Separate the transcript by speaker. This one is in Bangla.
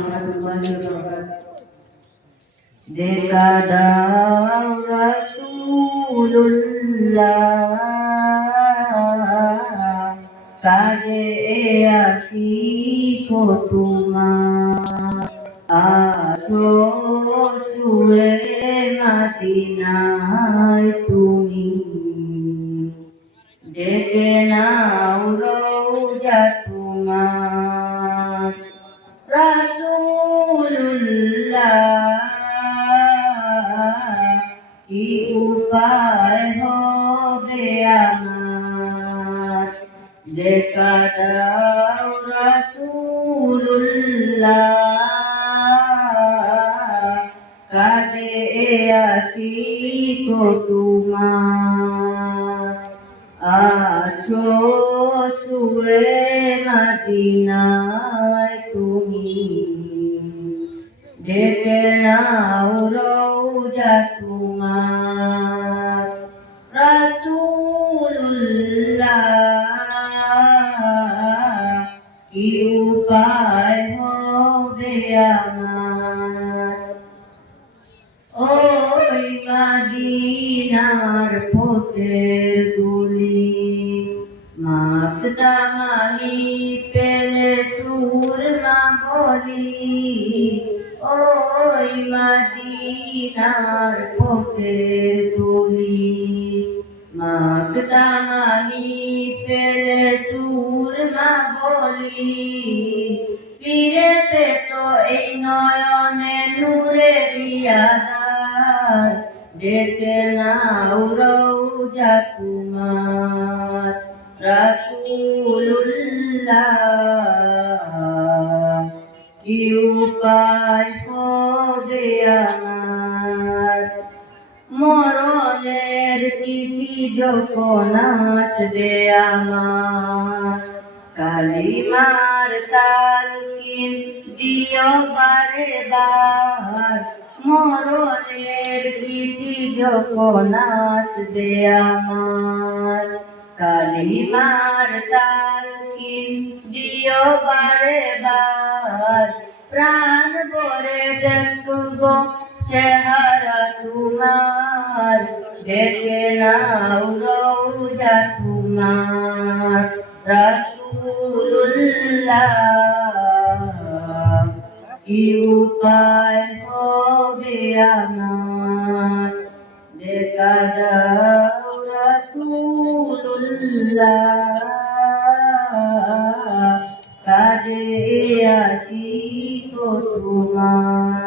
Speaker 1: warahmatullahi wabarakatuh. দেখা দাও রাসূলুল্লাহ কাজে আসি কো তোমার আছো শুয়ে মাদিনায় তুমি ডেকে নাও কি উপায় হবে আমার? দেখা দাও রাসূলুল্লাহ, কাজে আসি তোমার। আছো শুয়ে মদিনায় তুমি, ডেকে নাও তোমার রাসূলুল্লাহ কি উপায় হবে ওই মাদিনার পথের গুলি মাকদামানি পেলে সুরমা বলি। ওই মাদিনার পথের গুলি মাকদামানি পেলে সুরমা বলি ফিরে পেত এই নয়নে নূরে যেতে নাও রৌজা তোমার রাসূলুল্লাহ। কি উপায় হবে আমার যখন আসবে আমার। কালিমার তালকিন দিও বারে বার মরণের চিঠি যখন আসবে আমার। কালিমার তালকিন দিও বারে বার প্রাণ ভরে দেখব চেহারা তোমার। দেখে নাও রৌজা তোমার রাসূলুল্লাহ। কি উপায় হবে আমার? দেখা দাও রাসূলুল্লাহ। কাজে আসি তো তোমার।